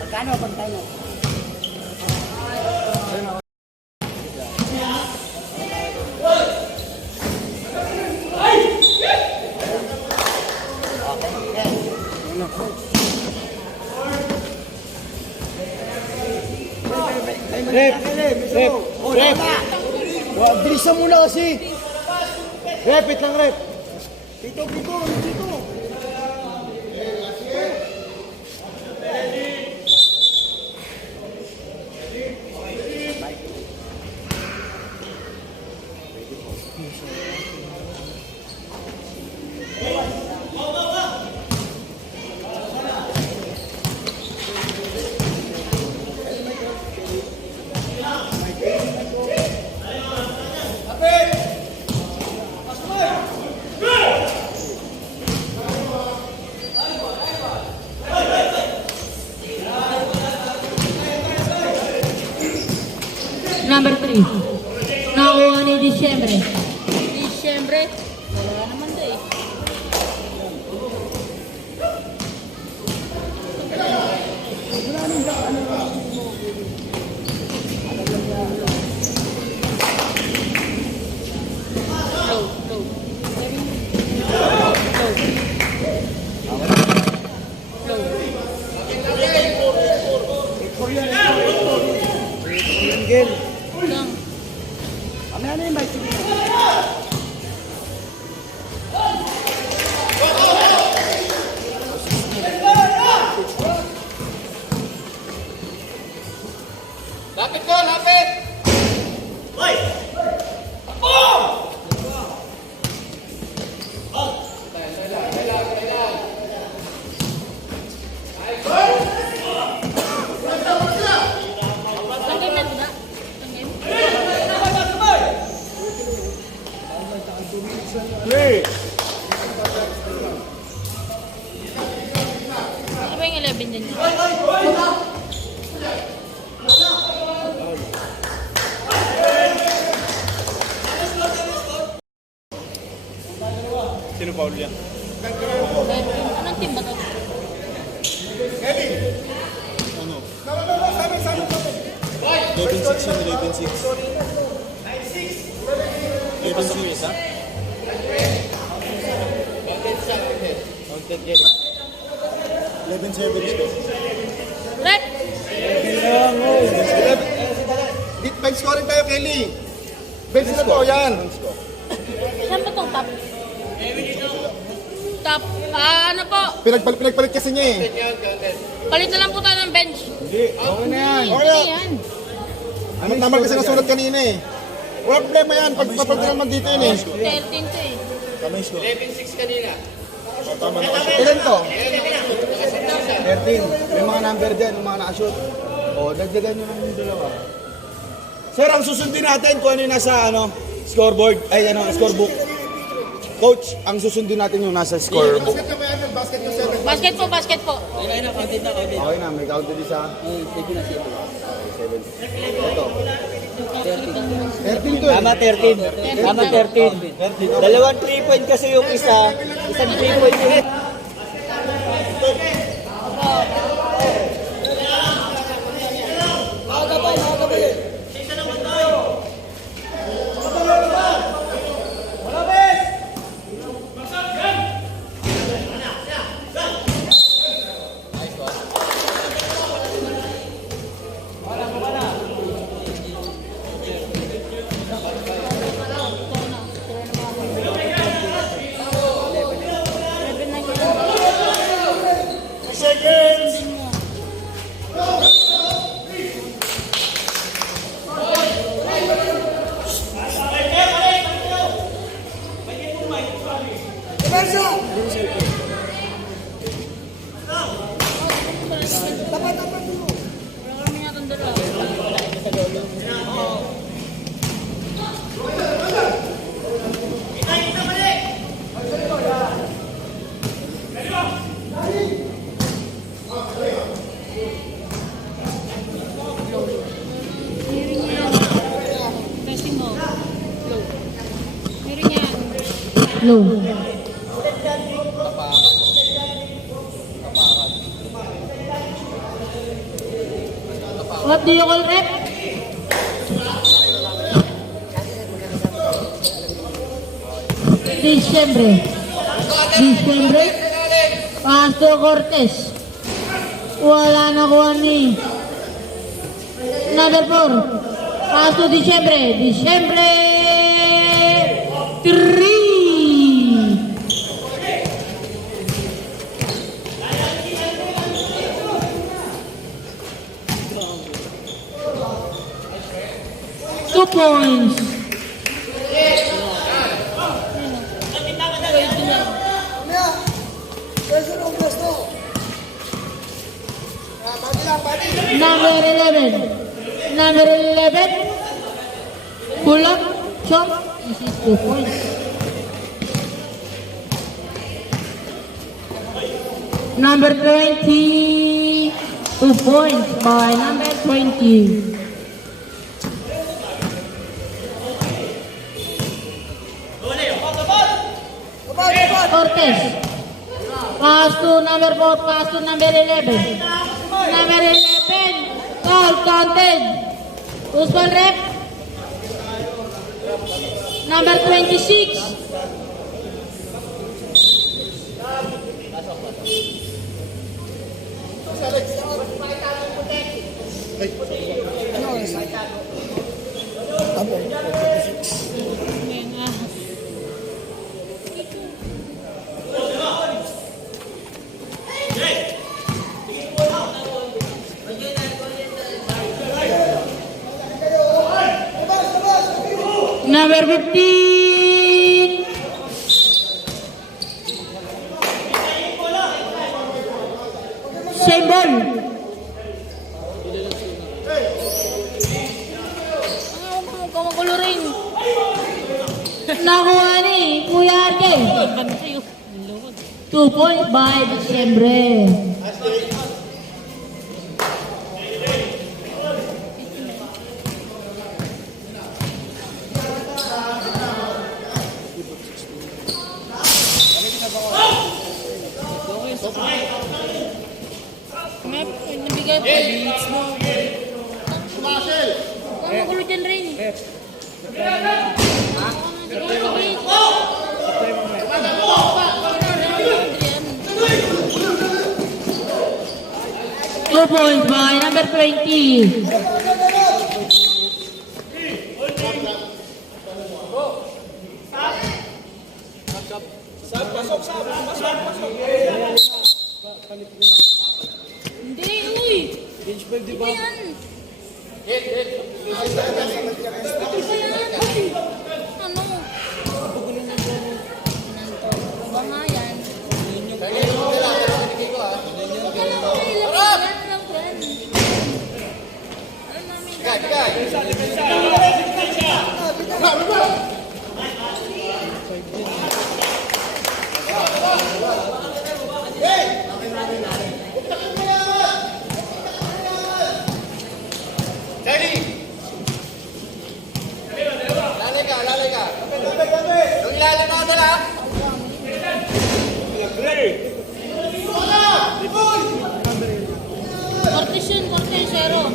Pagkano? Pagkano? Rep! Bilisan muna kasi! Rep, wait lang, rep! Dito! Number 3. Nakuha ni Disyembre. Disyembre? Wala naman da eh. Lapit ko, lapit! Hoy! Ano ba yung 11 dyan? Sino Paul yan? Anong team ba to? Ano? 11-6 yun, 11-6. 11-6 ha? Counted dyan. 11-7 ito. Red! Bench scoring tayo, Kelly. Bench na to, yan. Saan ba itong top? Top. Ano po? Pinagpalit kasi niya eh. Palit na lang po tayo ng bench. Hindi, okay na yan. Okay Hindi na. yan. Anong tama kasi nasulat kanina eh. Wala problema yan, pagpapalit naman dito yun eh. 13 to eh. Kamay score. 11-6 kanina. Tama na kasi. Ilan to? 13. May mga number dyan, yung mga nakashoot. O, dagdagan nyo ng dalawa. Sir, ang susundin natin kung ano yung nasa scoreboard, scorebook. Coach, ang susundin natin yung nasa scorebook. Basket po. Okay na, may count din isa. 7. Ito. 13 to eh. Tama 13. Tama 13. Dalawang 3 point kasi yung isa. Isang 3 point ulit. Low. What do you call rep? Diciembre. Pastor Cortez. Wala nakuha ni number 4. Pastor Diciembre. 3. Two points. Number 11. Pull up, chop. This is 2 points. Number 20. 2 points by number 20. Cortez. Pass to number 4, pass to number 11. Number 11, foul counted. Usman rep. Number 26. Number 15. Same ball. Kamagulo rin. Nakuha ni Kuya Arke. 2 points by Diciembre. Nabigay po. Kamagulo dyan rin. Two points by number 20. Hindi, uy! Hindi ba yan? Hindi ba yan? Ano? Ba nga yan? Lalay ka. Yung ilalim mo dala. Cortez, zero.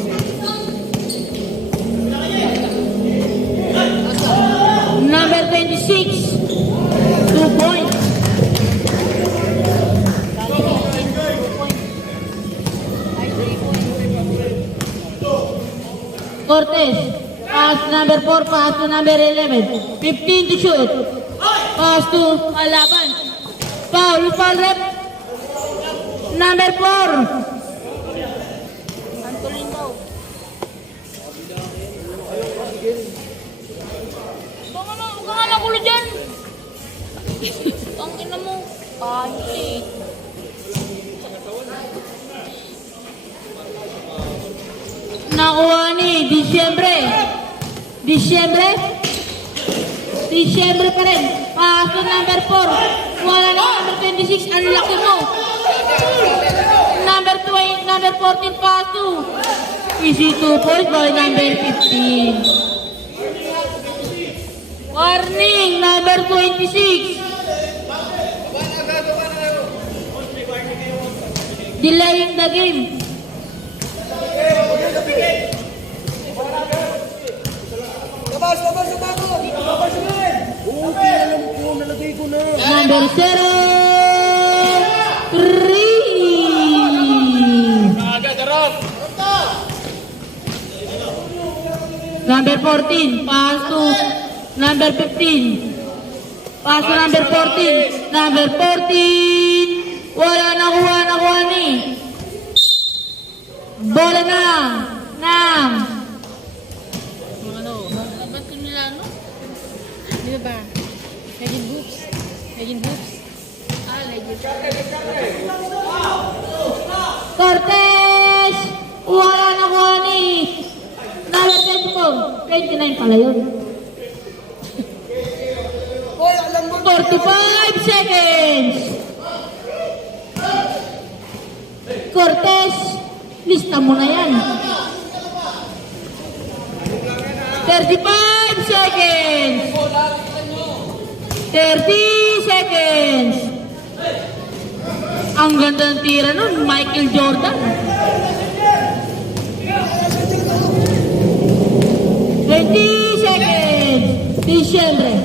Number 26. 2 points. Cortez. Pass number 4, pass to number 11. 15 to shoot. Pass to Alaban. Foul rep. Number 4. Antolin daw. Huwag ka nga nakulo dyan. Ang ina mo. Kahit eh. Nakuha ni Diciembre pa rin. Paso number 4. Wala na number 26. Ang laki mo. Number 14 paso. Easy 2 points by number 15. Warning, number 26. Delaying the game. Number 03. Number 14, pass to number 15. Pass to number 14. Number 14. Wala nakuha ni. Bola na. Nam. Ano? Ba't ko nila ano? Di ba? Legend hoops. Legend hoops. Ah, legend. Cortez. Wala nakuha ni. Number 24. 29 pala yun. 45 seconds. Cortez, lista mo na yan. 35 seconds. 30 seconds. Ang ganda ng tira nun, Michael Jordan. 20 seconds. Disyembre.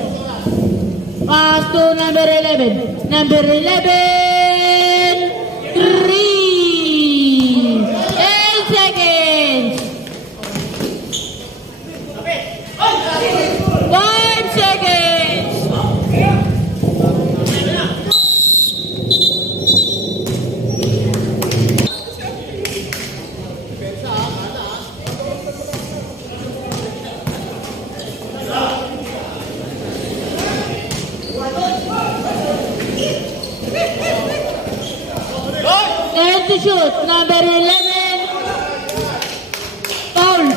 Pass to number 11. Number 11. 3. 8 seconds. 5 seconds. And to shoot, number 11, foul.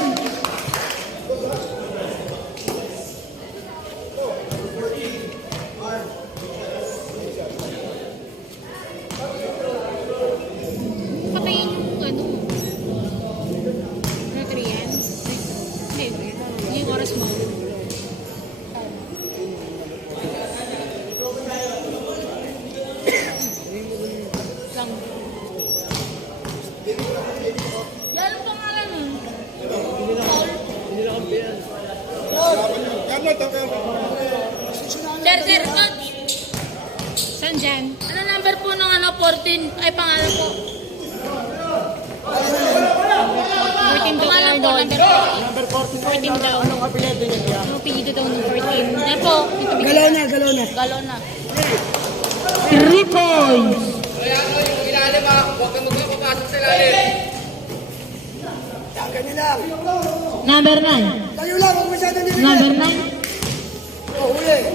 Patayin yung ano. Referee yan. Hindi. Yung oras mo. Lang. Yan ang pangalan nun. Sir, coach. Saan dyan? Ano number po ng 14? Ay, pangalan po. 14 daw. Pangalan po, number 14 daw. Anong apelido niya? Anong apelido daw ng 14? Yan po. Galona. 3 points. Kaya ano, yung ilalim ha, huwag kang magpapasok sa ilalim. Number 9. Kayo lang, huwag masyadong nilagay. Number 9. Oh, uli.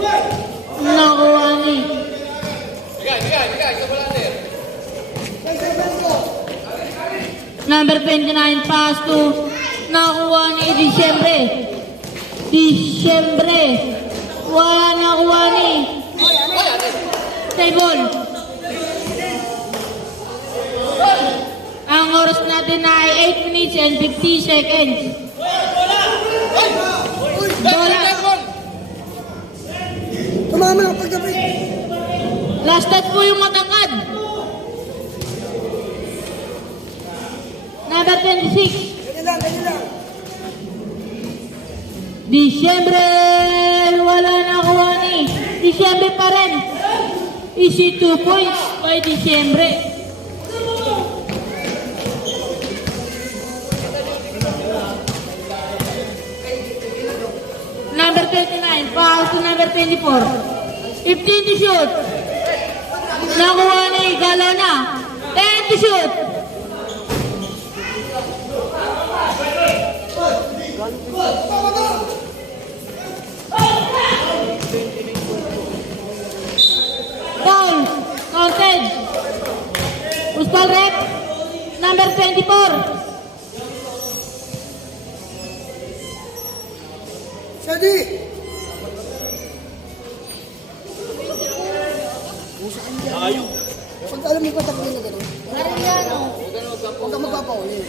Nakuha ni. Bigay, isa pa lang din. Number 29, pass to nakuha ni Disyembre. Disyembre. Wala nakuha ni. Table. Ang oras natin ay 8 minutes and 50 seconds. Bola. Tumama lang paggabi. Last touch po yung matangkad. Number 26. Ganyan lang. Disyembre. Wala nakuha ni. Disyembre pa rin. Easy 2 points by Disyembre. Number 29, foul to number 24. 15 to shoot. Nakuha ni Galona. 10 to shoot. Foul. Counted. Ustal rep. Number 24. Sadi. Pag alam mo pa takbo na gano'n. Arellano. Huwag ka magpapauli.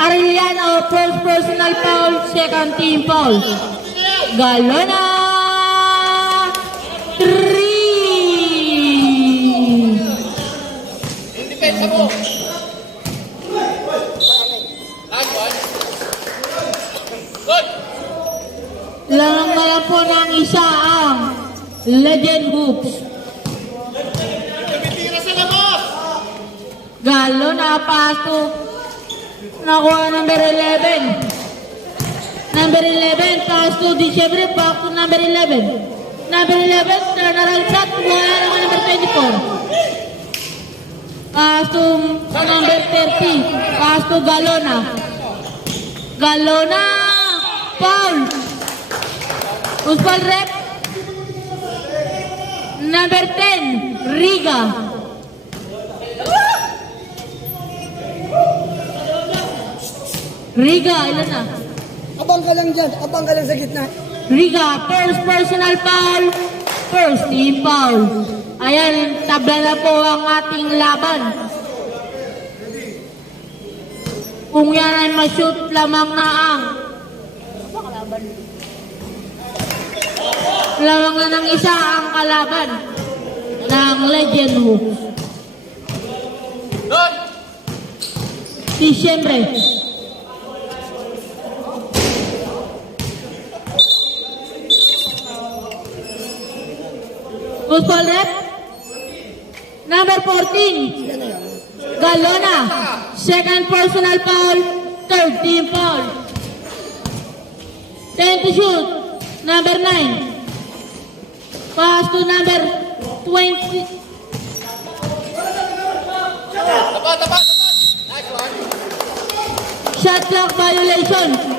Arellano, first personal foul, second team foul. Galona. Yung depensa mo. Last one. Good. Lang po ng isa ang Legend Hoops. Galo na paso. Nakuha number 11. Number 11, pass to Disyembre, back to number 11. Number 11, turnaround shot, wala naman number 24. Pass to number 30, pass to Galona. Galona, foul. Uspal rep. Number 10, Riga. Riga, ilan na? Abang ka lang dyan. Abang ka lang sa gitna. Riga, first personal foul, first team foul. Ayan, tabla na po ang ating laban. Kung yan ay ma-shoot lamang na ang lamang na ng isa ang kalaban ng Legend Hoops. Good. Disyembre. Football rep. Number 14. Galona. Second personal foul. Third team foul. 10 to shoot. Number 9. Pass to number 20. Tapat. Nice one. Shot clock violation.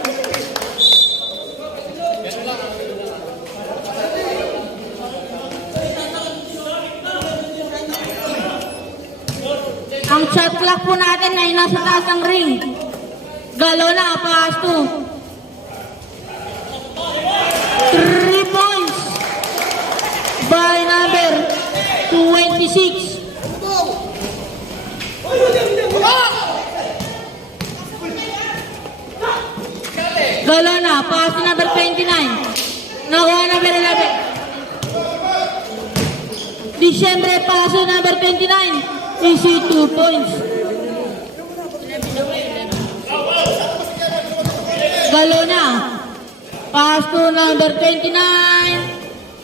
Ang shot clock po natin ay nasa taas ng ring. Galona, pass to 3 points by number 26. Galona, pass to number 29. Nakuha number 11. Disyembre, pass to number 29. Easy 2 points. Galona, pass to number 29.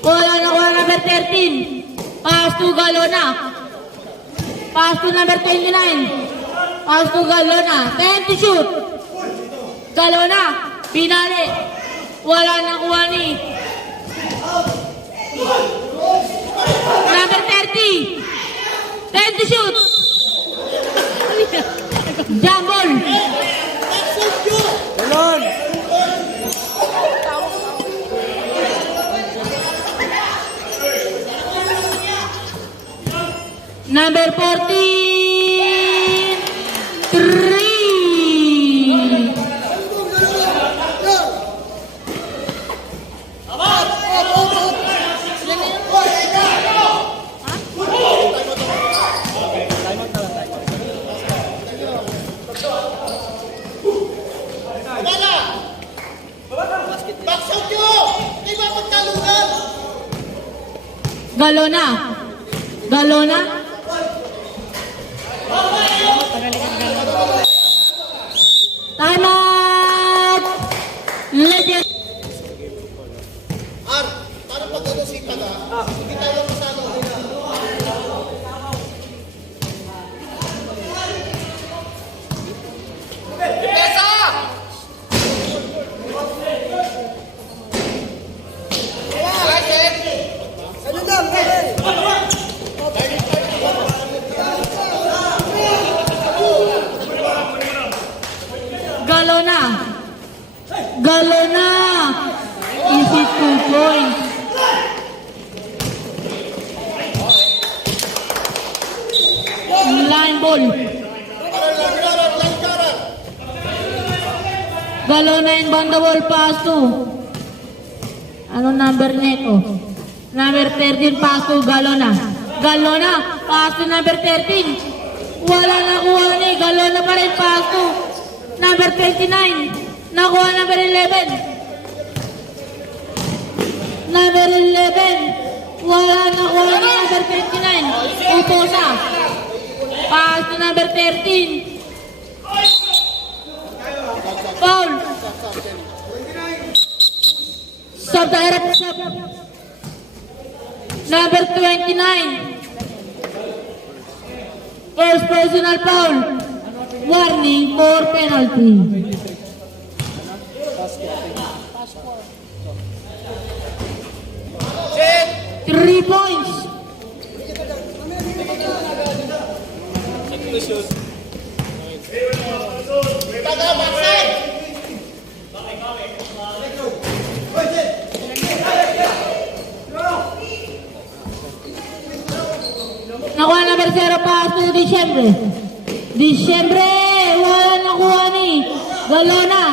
Wala nakuha number 13. Pass to Galona. Pass to number 29. Pass to Galona. 10 to shoot. Galona, pinali. Wala nakuha ni number 30. 10 to shoot. Jambol. Ganon. Number 14. 3. Galona. Galona. Time out. Legend. Depensa! Ano lang, Gabriel? Galona. Galona. Easy 2 points. Line ball. Galona inbound the ball, pass to. Ano number nito? Number 13, pass to Galona. Galona, pass to number 13. Wala nakuha ni Galona pa rin, pass to number 29. Nakuha number 11. Number 11. Wala number 13. Foul. Sub direct sub. Number 29. First personal foul. Warning for penalty. Set! 3 points. Nakuha number 0 pass to Disyembre. Disyembre, wala nakuha ni Galona.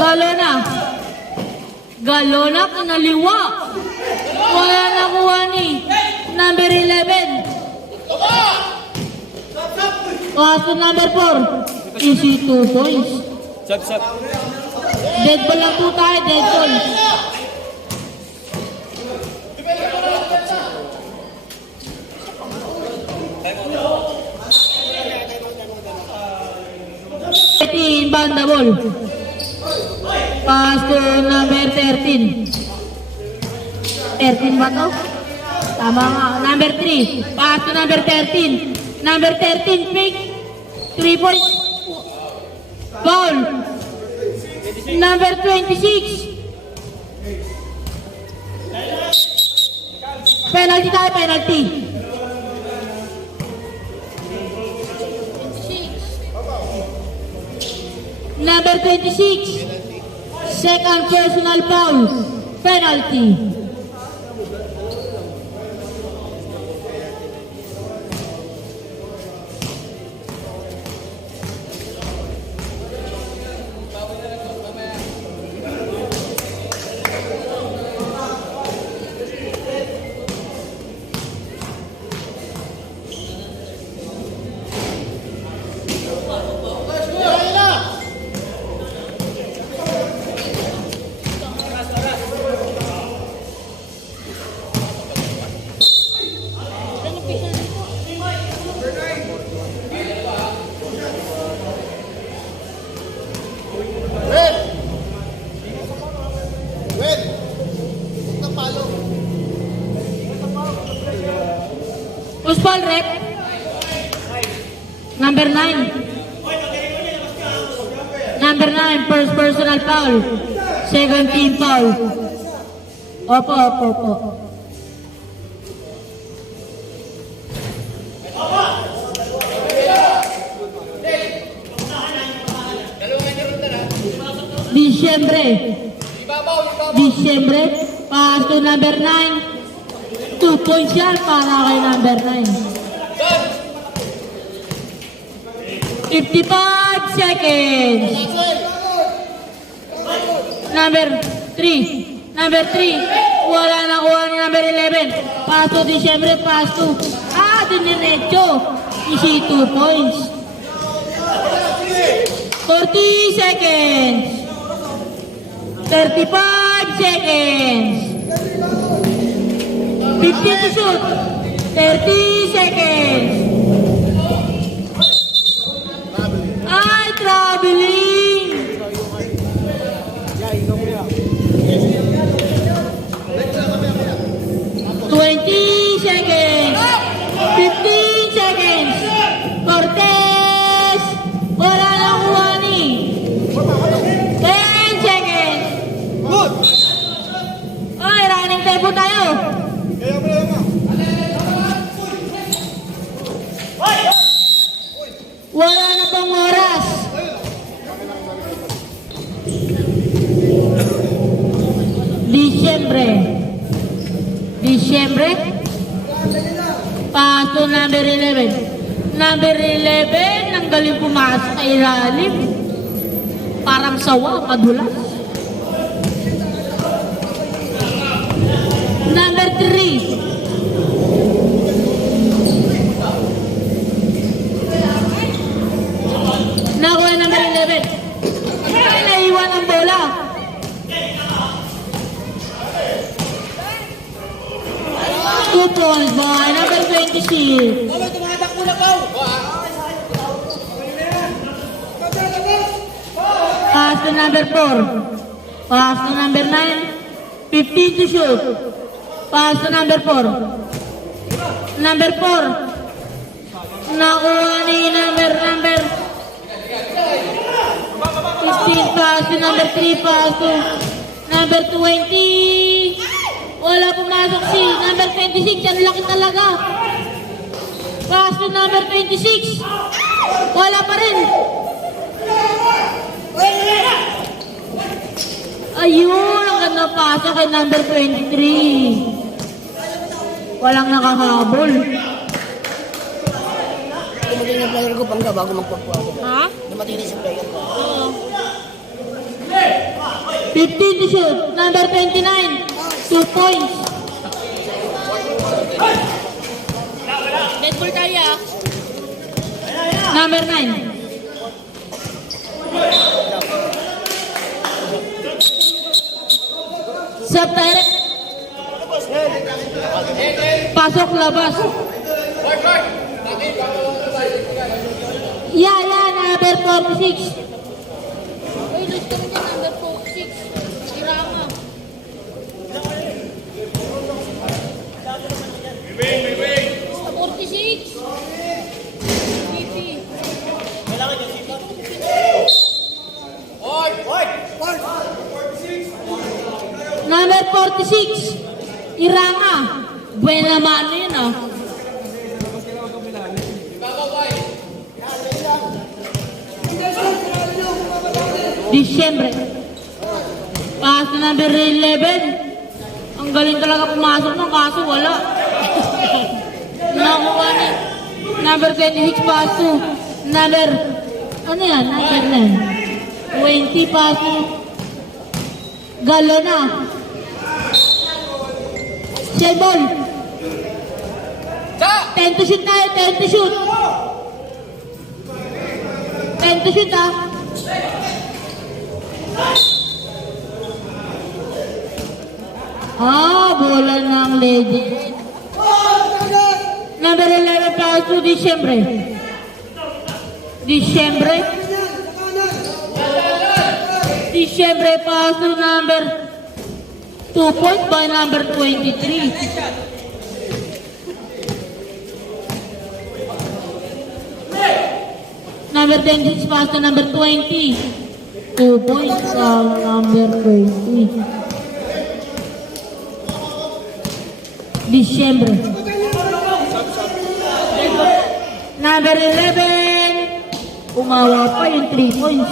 Galona. Galona, kanaliwa. Wala nakuha ni number 11. Pass to number 4. Easy 2 points. Sab. Dead ball lang po tayo, dead ball. Inbound the ball. Pass to number 13. 13 ba to? Tama nga. Number 3. Pass to number 13. Number 13, pick. 3 points. Foul. Number 26. Penalty tayo, penalty. Number 26. Second personal foul. Penalty. Who's ball, rep? Number 9. Number 9, first personal foul. Second team foul. Opo. Disyembre, pass to number 9. 2 points yan para kay number 9. 55 seconds. Number 3. Number 3. Wala na kuha ni number 11. Pass to Disyembre, pass to. Diniretso. Easy 2 points. 40 seconds. 35 seconds. 50 to shoot. 30 seconds. Traveling. 20 seconds. 15 seconds. Cortez. Wala nang kuha ni. 10 seconds. Good! Ay, running tempo tayo. Wala na pang oras. Disyembre. Pass to number 11. Number 11, ang galing pumasok sa ilalim. Parang sawa, madulas. Number 3. Nakuha number 11. Ay, naiwan ang bola. Two points by number 26. Pass to number 4. Pass to number 9. 15 to shoot. Pass to number 4. Number 4. Nakuha ni number 15. Pass to number 3. Pass to number 20. Wala pumasok si number 26. Ang laki talaga. Pass to number 26. Wala pa rin. Ayun, ang ganda pasok kay number 23. Walang nakahabol. Dumating yung player ko bangga bago magpagpapag. Ha? Dumating na si player ko. Oo. 15 to shoot. Number 29. 2 points. Dead ball tayo ah. Number 9. Sub direct. Pasok labas. Yeah, number 46. Uy, lose ka rin dyan, number 46. Irama. Sa 46. PP. Number 46. Iranga. Buena mano yun ah. Disyembre. Pass to number 11. Ang galing talaga pumasok ng kaso wala. Nakuha ni number 26 pass to number ano yan? Number 9. 20 pass to Galona. Shell ball. 10 to shoot tayo, 10 to shoot. 10 to shoot ah. Bola ng legend. Number 11 pass to Disyembre. Disyembre pass to number 2 point by number 23. Number 26 pass to number 20. 2 points sa number 20. Disyembre. Number 11. Umawa pa yung 3 points.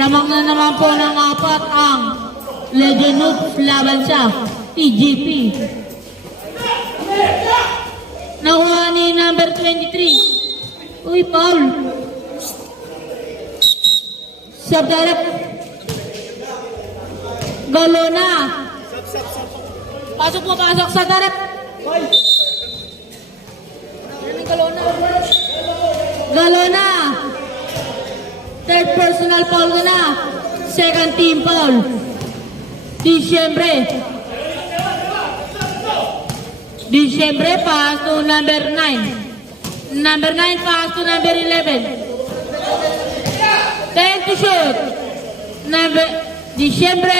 Lamang na naman po ng 4 ang Legend Hoops laban sa TGP. Nakuha ni number 23. Uy, foul. Sub-direct. Galona. Pasok mo, pasok sa direct. Galona. Third personal foul ka na. Second team foul. Disyembre pass to number 9. Number 9 pass to number 11. 10 to shoot. Disyembre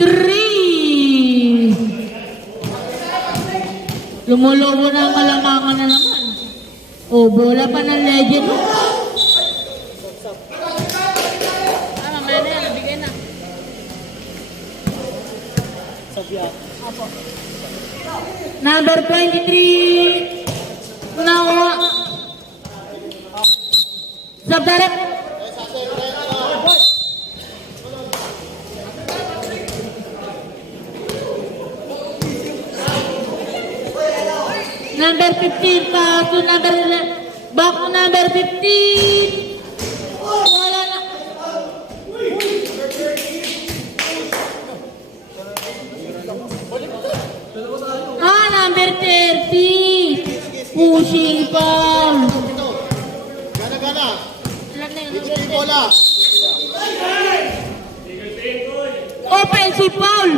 3. Lumulobo na ang kalamangan na naman. O, bola pa ng legend. Mamaya na yan, nabigay na. Number 23. Nakuha. Sub-direct. Number 15 pass to number 11. Back to number 15. Wala na. Number 30. Pushing foul. Offensive foul.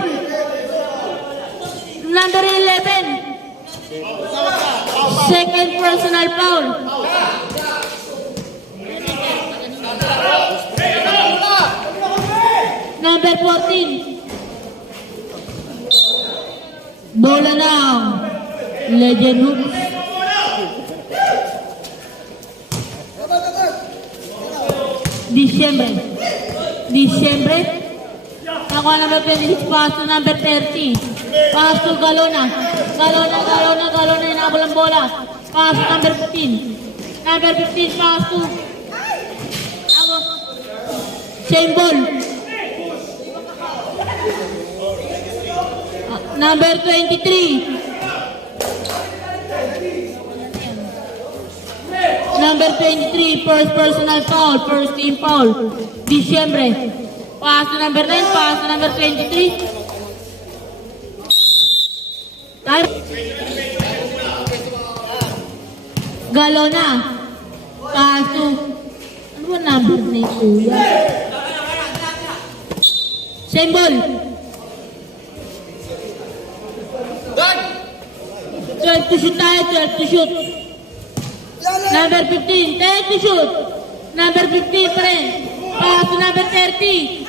Number 11. Second personal foul. Number 14. Bola now. Legend Hoops. Disyembre. Ako number 26, pass to number 30. Pass to Galona. Galona, inabol ang bola. Pass to number 15. Number 15, pass to same ball. Number 23. Number 23, first personal foul, first team foul. Disyembre. Pass to number 9, pass to number 23. Time. Galona. Pass to, ano ba number na yung kuya? Same ball. 12 to shoot tayo, 12 to shoot. Number 15, 10 to shoot. Number 15 pa rin. Pass to number 30.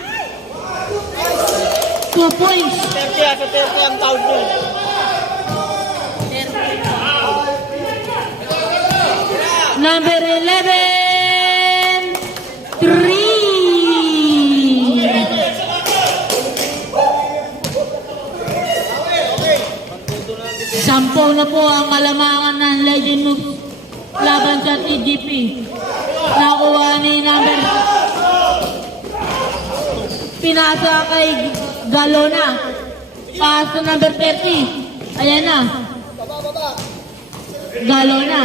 2 points. 30 at 30 ang count nyo. Number 11, 3. Sampo na po ang kalamangan ng Legend Hoops laban sa TGP. Nakuha ni number, pinasa kay Galona. Pass to number 30. Ayan na. Galona.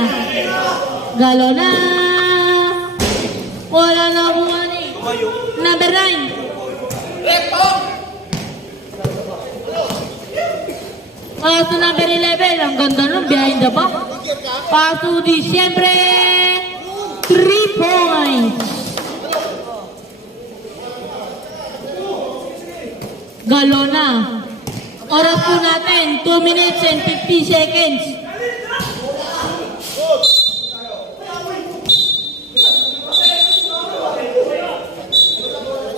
Wala na kuha ni number 9. Pass to number 11. Ang ganda nun, behind the back. Pass to Disyembre. 3 points. Galona. Oras po natin, 2 minutes and 50 seconds.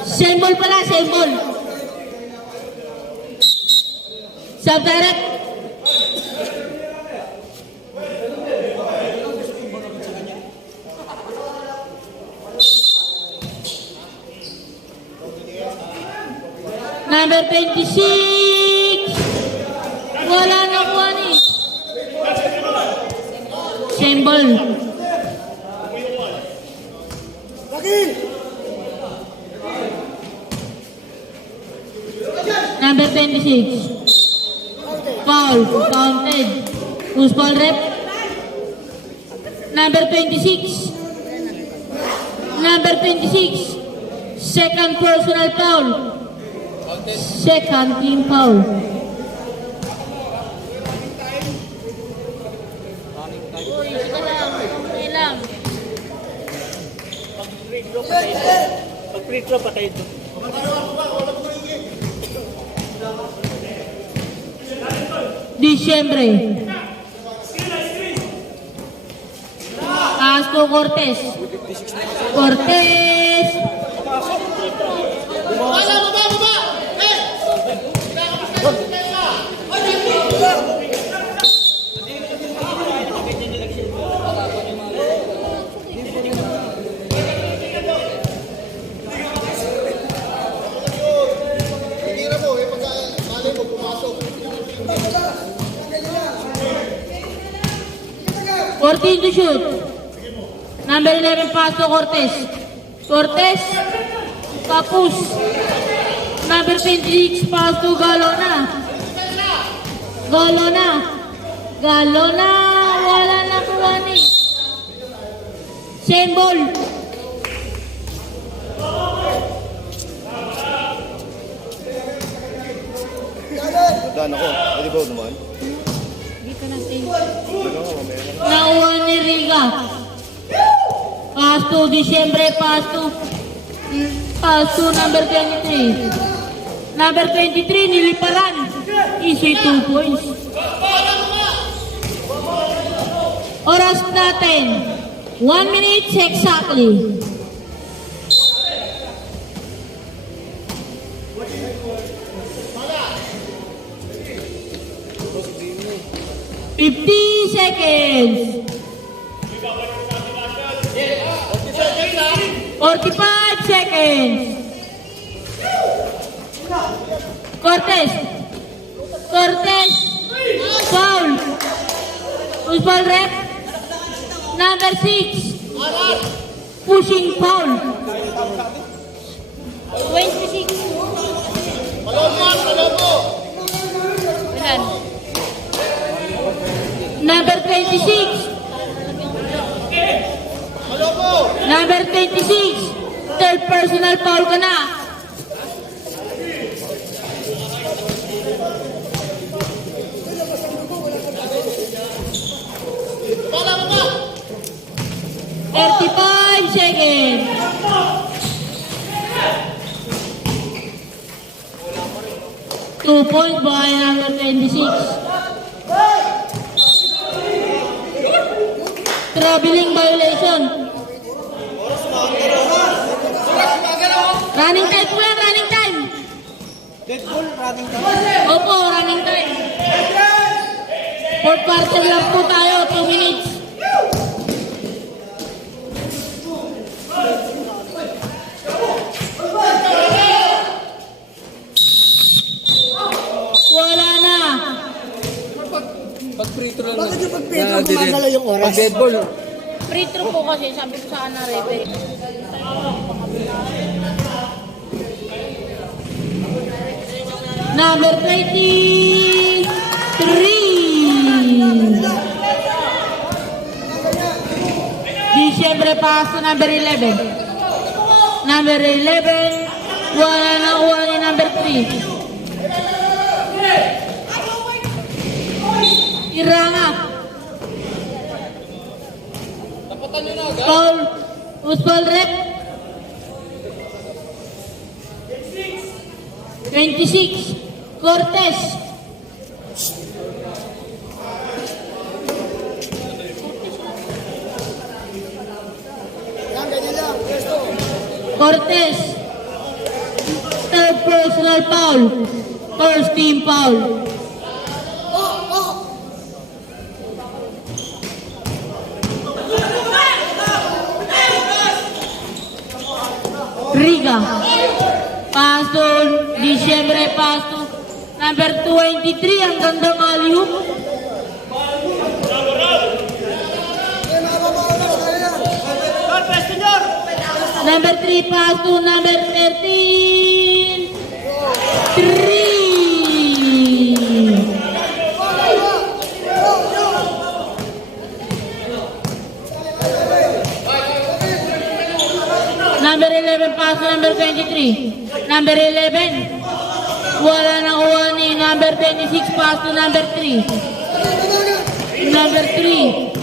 Same ball pala, same ball. Sub-direct. Number 26. Wala na kuha ni. Same ball. Number 26. Foul. Counted. Who's ball rep? Number 26. Number 26. Second personal foul. Second team foul. Uy, ika lang. Okay lang. Pag free throw, patay ito. Disyembre. Pass to Cortez. Cortez to shoot. Number 11 pass to Cortez. Kapus. Number 26 pass to Galona. Wala na kuha ni. Same ball. Dan ako. Pwede ba naman? Dito na tayo. Nakuha ni Riga. Pass to Disyembre, pass to number 23. Number 23, niliparan. Easy 2 points. Oras natin. 1 minute exactly. $50 seconds. 45 seconds. Cortez. Foul. Who's ball rep? Number 6. Pushing foul. 26. Ilan? Number 26. Number 26. Third personal foul ka na. $35 seconds. Two points by number 26. Traveling violation. Running time po yan, running time. Opo, running time. Fourth quarter lang po tayo, 2 minutes. Wala na. Bakit yung pag-Pedro gumagalaw yung oras? Free throw po kasi, sabi ko sa na referee. Number 23. Disyembre pass to number 11. Number 11. Wala na kuha ni number 3. Iranga. Foul. Who's foul rep? 26. Cortez. Cortez. Third personal foul. First team foul. Riga. Pass to Disyembre, pass to number 23. Ang gandang alley-oop. Number 3 pass to number 13. 3. Number 11 pass to number 23. Number 11. Wala na kuha ni number 26 pass to number 3. Number 3.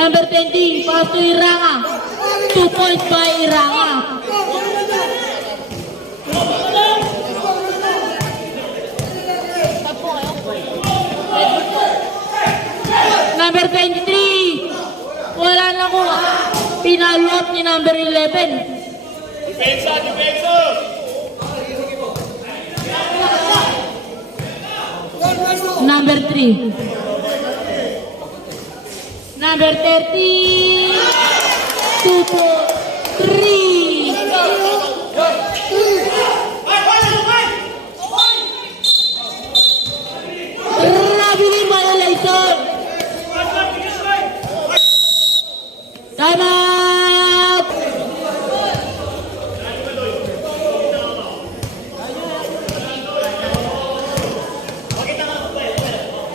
Number 20, pass to Iranga. 2 points by Iranga. Number 23, wala na ko. Pinalo up ni number 11. Number 3. Number 30. 2 for 3. Traveling violation. Time out.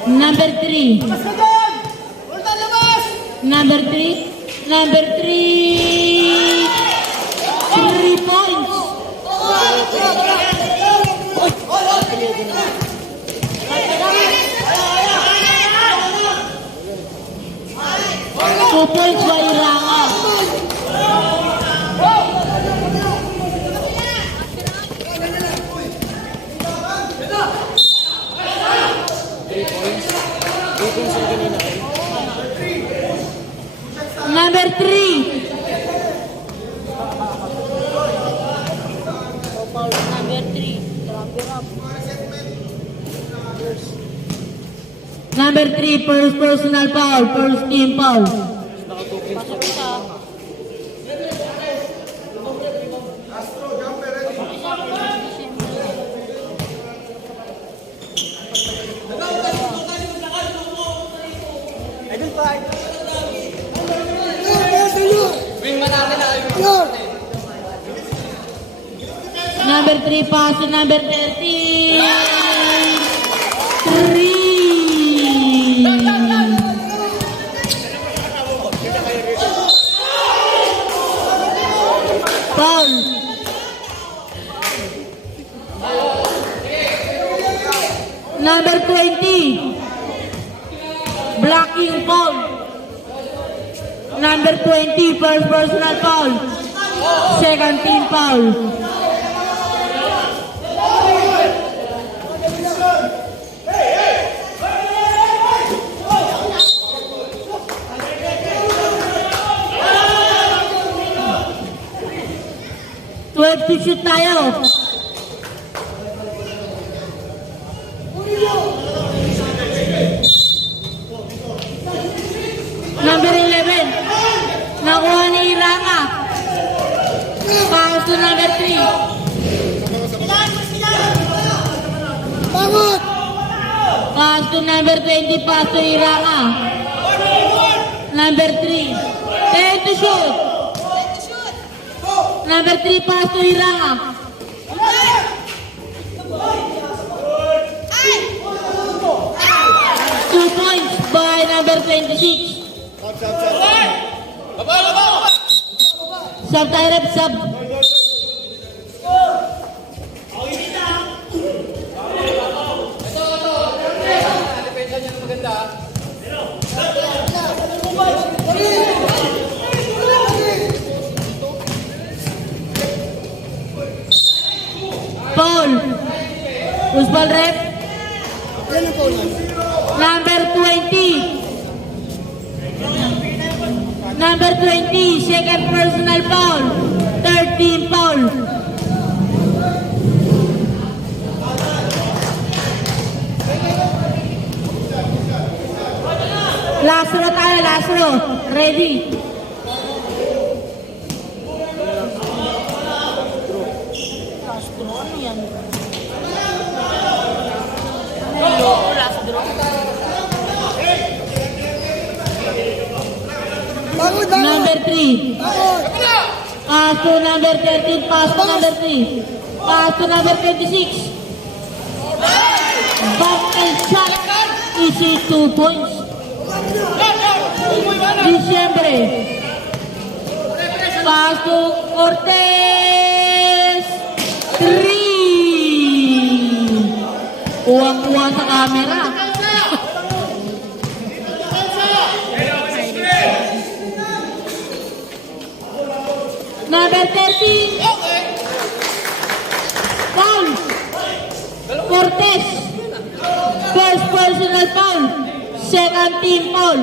Number 3. Number 3. Number 3. 3 points. Two points by Iranga. Number 3. Number 3. Number 3, first personal foul, first team foul. Pasok siya. Number 3, pass to number 13. 3. Foul. Number 20. Blocking foul. Number 20, first personal foul. Second team foul. To shoot tayo. Number 11. Nakuha ni Iranga. Pass to number 3. Bangot! Pass to number 20. Pass to Iranga. Number 3. 10 to shoot. Number 3, pass to Iranga. Two points by number 26. Sub tayo rep, sub. Paul. Who's ball rep? Yan ang Paul. Number 20. Number 20, second personal foul. Third team foul. Last row tayo, last row. Ready? Bangot! Number 3. Bangot! Pass to number 13, pass to number 3. Pass to number 26. Back and shot. Easy 2 points. Diciembre. Pass to Cortez. 3. Uwang-uwang sa camera. Number 13. Foul. Cortez. First personal foul. Second team foul.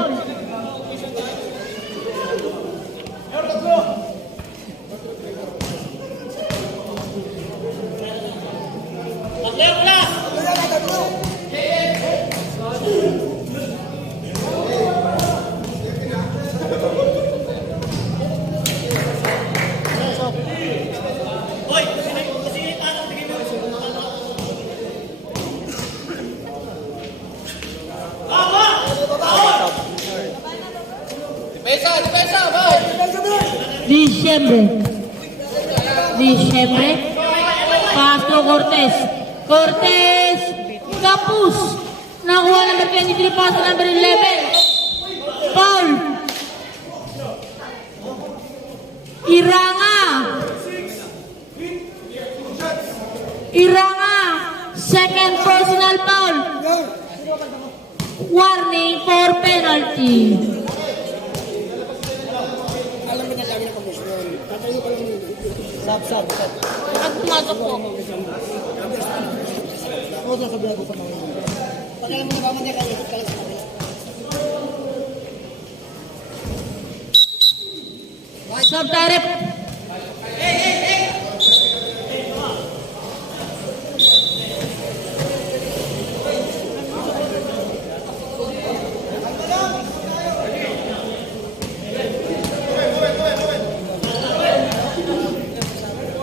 Diciembre. Pass to Cortez. Cortez. Capus. Nakuha number 23. Pass to number 11. Foul. Iranga. Iranga. Second personal foul. Warning for penalty. Alam mo na lagi na komisyon. Tatayo ka lang yun. Sab. Pag pumasok po. Ako sasabihan ko pa naman yun. Pag alam mo na ba, hindi ka lang sa kanila. Sub-direct.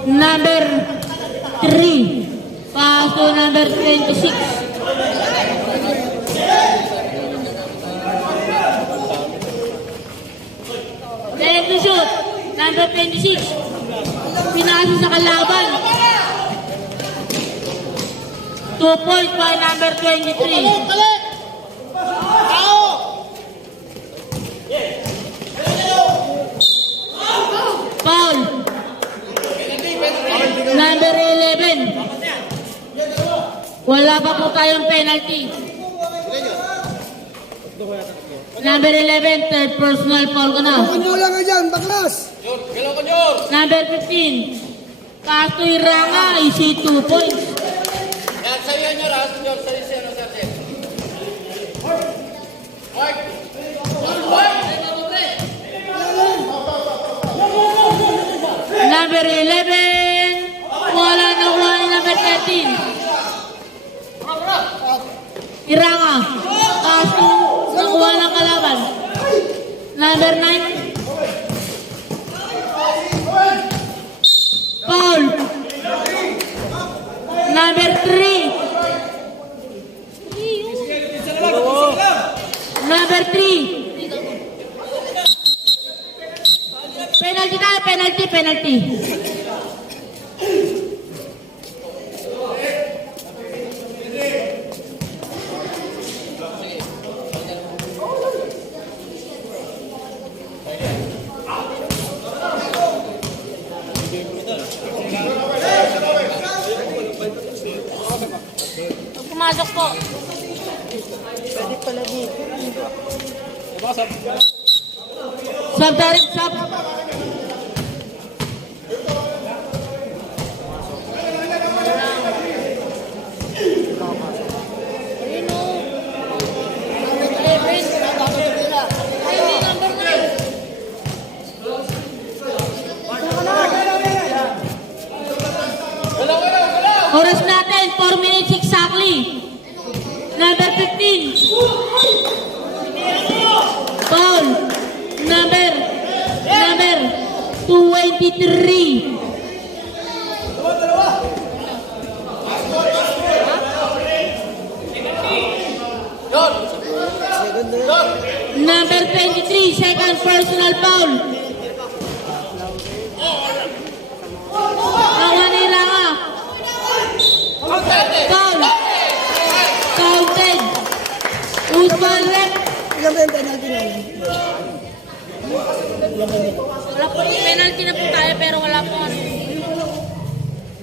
Number 3. Pass to number 26. Direct to shoot. Number 26. Pinasa sa kalaban. 2 points by number 23. Foul. Number 11. Wala pa po tayong penalty. Number 11, third personal foul ko na. Wala ka dyan, baklas! Number 15, pass to Iranga, easy 2 points. Yan, sa'yo yan yun, Ras. Sa'yo siya, no, sir. Mark! Number 11, wala na wala ni number 13. Iranga, pass to nakuha ng kalaban. Number 9, foul. Number 3, number 3. Penalty tayo, penalty. Pumasok po. Sub, direct sub. Ayun o. 11. Ay, number 9. Oras natin, 4 minutes exactly. Number 15. Foul. Number 23. Number 23, second personal foul. Nawaniranga. Foul. Counted. Usman rep. Ilan ba yung penalty na yun? Wala po. Penalty na po tayo pero wala po.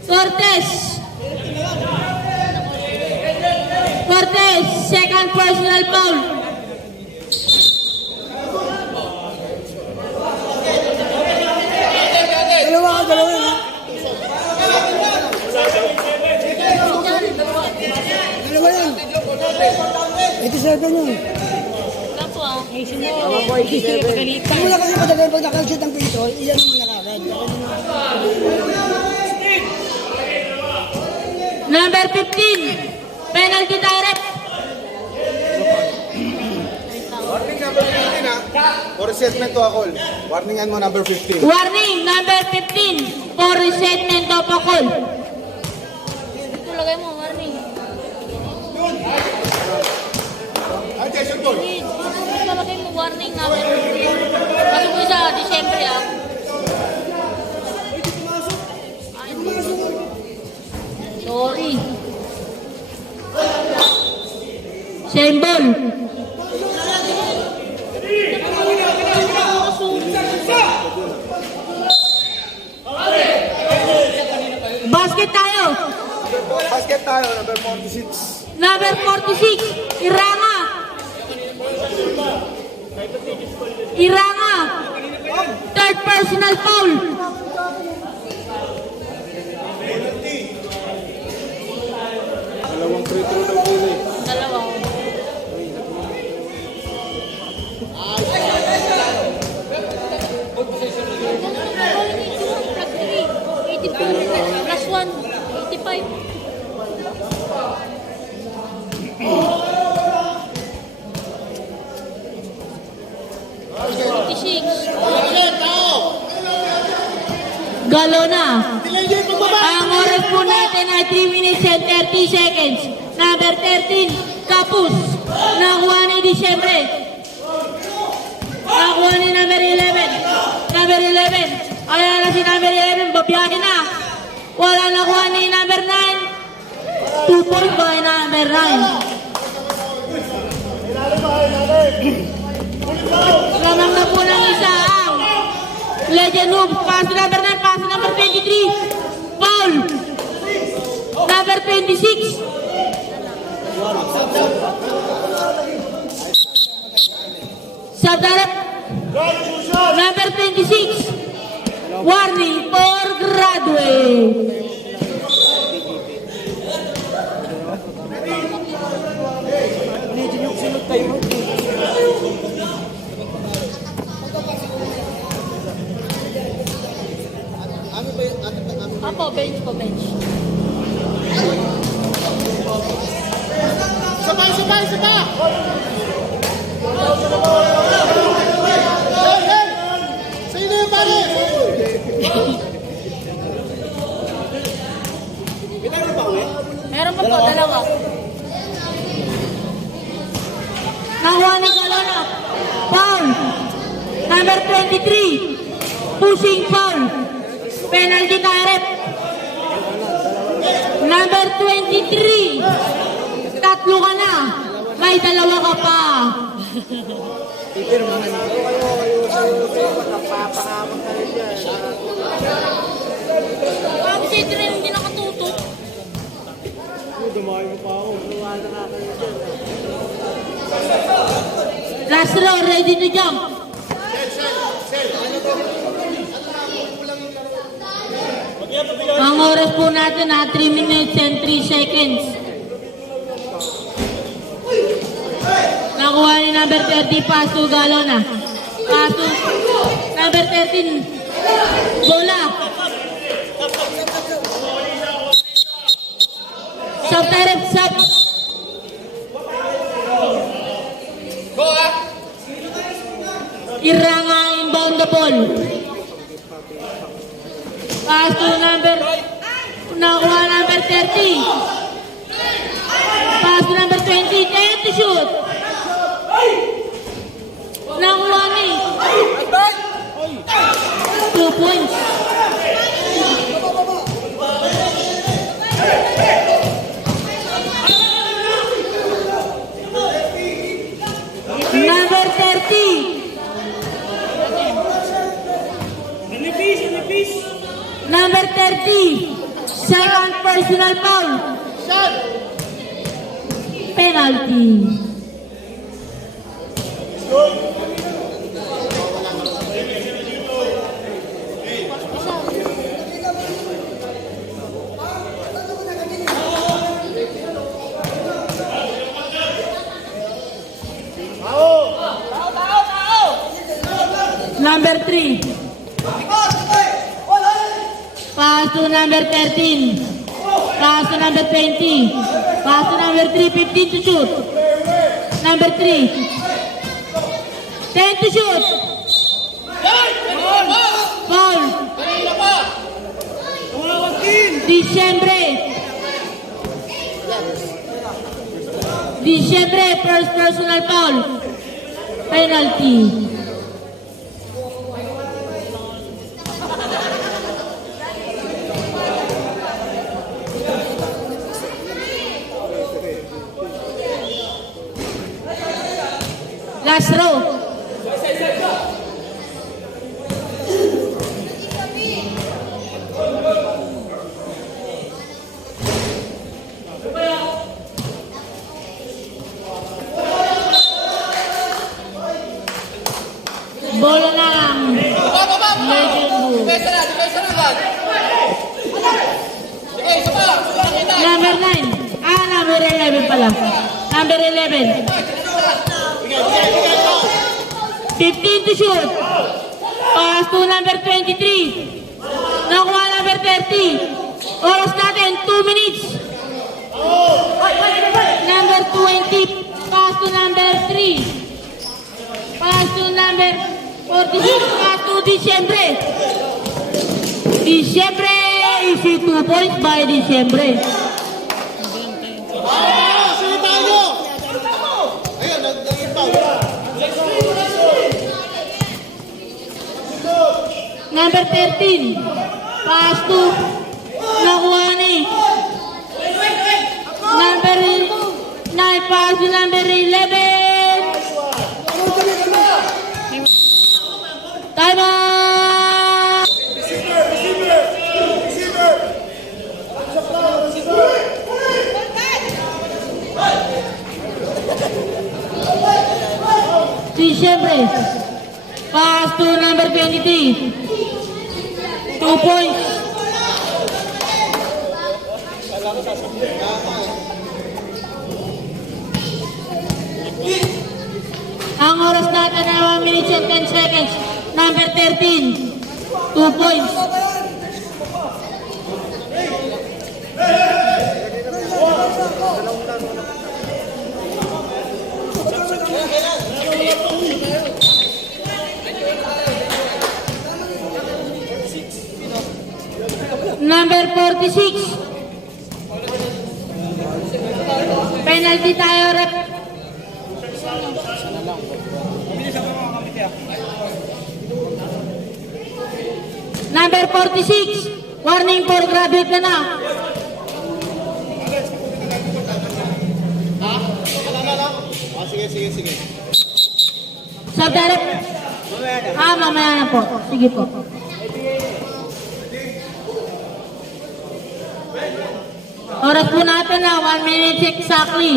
Cortez. Cortez, second personal foul. Dalawa yun, ha? Dalawa yan. 87 yun. Wala po ah. Pagalitan. Simula kasi matagal pag nakal-shoot ang piso, iyan mo nakakad. Number 15, penalty direct. Warning number 15 ha. For resetment to a call. Warningan mo number 15. Warning, number 15, for resetment of a call. Ito lagay mo, warning. Ay, Jason Paul. Ito lagay mo, warning namin. Kasi po sa December ah. Sorry. Same ball. Basket tayo. Basket tayo, number 46. Number 46, Iranga. Iranga. Third personal foul. Dalawang free throw ng huli. Dalawa. 56. Galona. Ang oras po natin ay 3 minutes and 30 seconds. Number 13, Kapus. Nakuha ni Disyembre. Nakuha ni number 11. Number 11. Ayan na si number 11. Babiyahin na. Wala nakuha ni number 9. 2 point by number 9. Lamang na po ng isa ang Legend Noob. Pass to number 9. Pass to number 23. Foul. Number 26. Subdirect. Number 26. Warning for graduate. Apo, bench po, bench. Sa'yo na yung pare! Meron pa po, dalawa. Nakuha ni Galona. Foul. Number 23. Pushing foul. Penalty direct. Number 23. Tatlo ka na. May dalawa ka pa. Bakit si Adrian hindi nakatutok? Last row, ready to jump. Ang oras po natin na 3 minutes and 3 seconds. Nakuha ni number 30, pass to Galona. Pass to number 13, bola. Sub-direct, sub. Iranga inbound the ball. Pass to number, nakuha number 30. Pass to number 20, 10 to shoot. Nakuha ni. 2 points. Number 30. Number 30. Second personal foul. Penalty. Number 3. Pass to number 13. Pass to number 20. Pass to number 3, 15 to shoot. Number 3. 10 to shoot. Foul. Disyembre. Disyembre, first personal foul. Penalty. Last row. Bola na lang. Legend Blue. Depensa na agad. Sige, isa pa. Number 9. Number 11 pala. Number 11. 15 to shoot. Pass to number 23. Nakuha number 30. Oras natin, 2 minutes. Number 20. Pass to number 3. Pass to number 46, pass to Diciembre. Diciembre, easy 2 points by Diciembre. Number 13, pass to Nakuani. Number 9, pass to number 11. Time out! Diciembre, pass to number 23. 2 points. Ang oras natin ay 1 minute and 10 seconds. Number 13, 2 points. Number 46. Penalty tayo, rep. Number 46. Warning for graduate ka na. Sige. Sub direct. Mamaya na po. Sige po. Oras po natin na 1 minute exactly.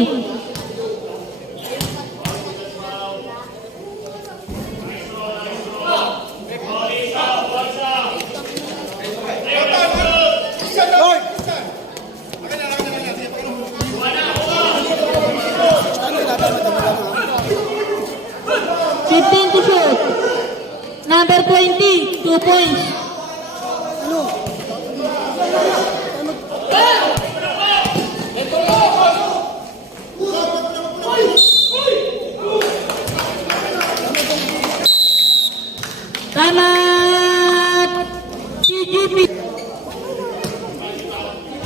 Lord! 15 to shoot. Number 20, 2 points. Time out! CGP.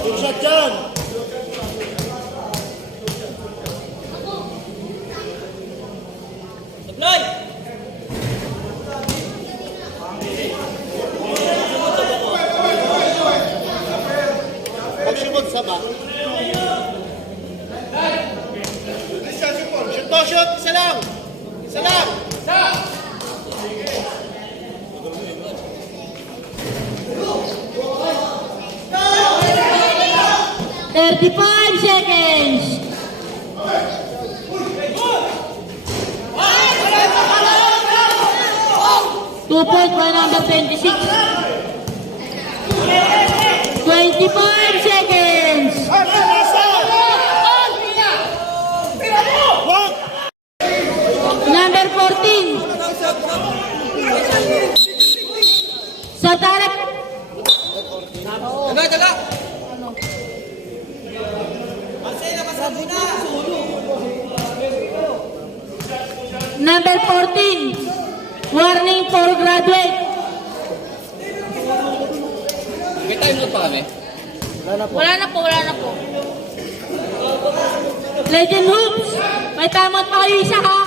Good shot dyan! Deploy! Pag-shoot sa ba? Shoot to, shoot! Isa lang! Isa lang! 35 seconds. Two points by number 26. 25 seconds. Number 14. Sa direct. Taga! Number 14. Warning for graduate. May time na pa kami. Wala na po. Legend Hoops. May tamot pa kayo isa ha.